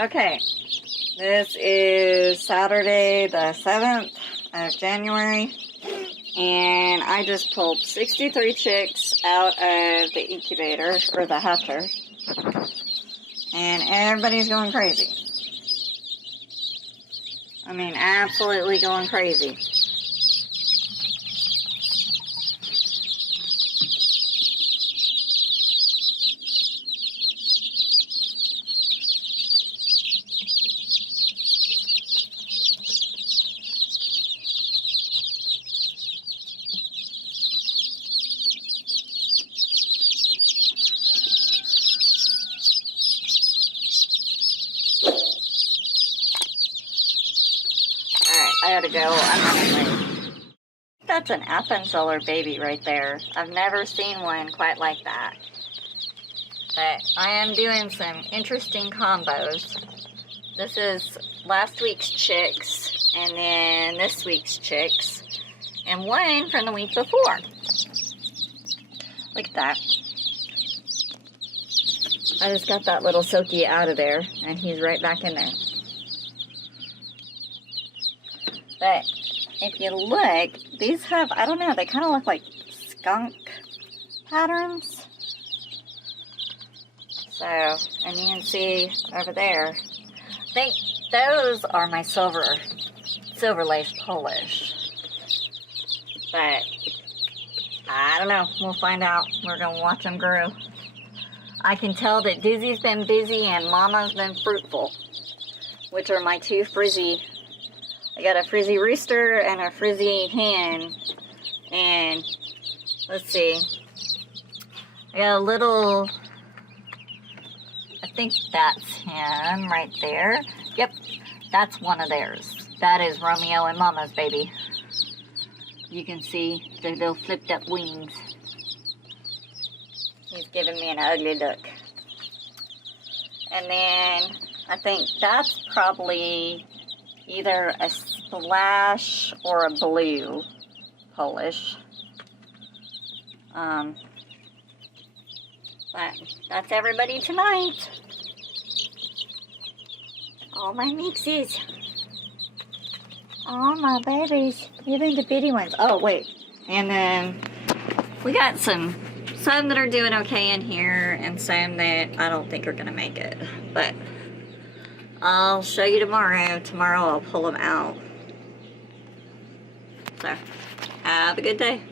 Okay, this is Saturday the 7th of January, and I just pulled 63 chicks out of the incubator, or the hatcher, and everybody's going crazy. I mean, absolutely going crazy. I gotta go. I'm running late. That's an Appenzeller baby right there. I've never seen one quite like that. But I am doing some interesting combos. This is last week's chicks, and then this week's chicks, and one from the week before. Look at that. I just got that little Silkie out of there, and he's right back in there. But if you look, these have, I don't know, they kind of look like skunk patterns. So, and you can see over there, I think those are my silver lace Polish. But, I don't know, we'll find out. We're going to watch them grow. I can tell that Dizzy's been busy and Mama's been fruitful, which are my two Frizzy. I got a Frizzy rooster and a Frizzy hen, and let's see, I got a little, I think that's him right there. Yep, that's one of theirs. That is Romeo and Mama's baby. You can see the little flipped up wings. He's giving me an ugly look. And then I think that's probably either a splash or a blue Polish. But that's everybody tonight. All my mixies. All my babies. Even the bitty ones. Oh, wait. And then we got some that are doing okay in here, and some that I don't think are going to make it. But I'll show you tomorrow. Tomorrow I'll pull them out. So, have a good day.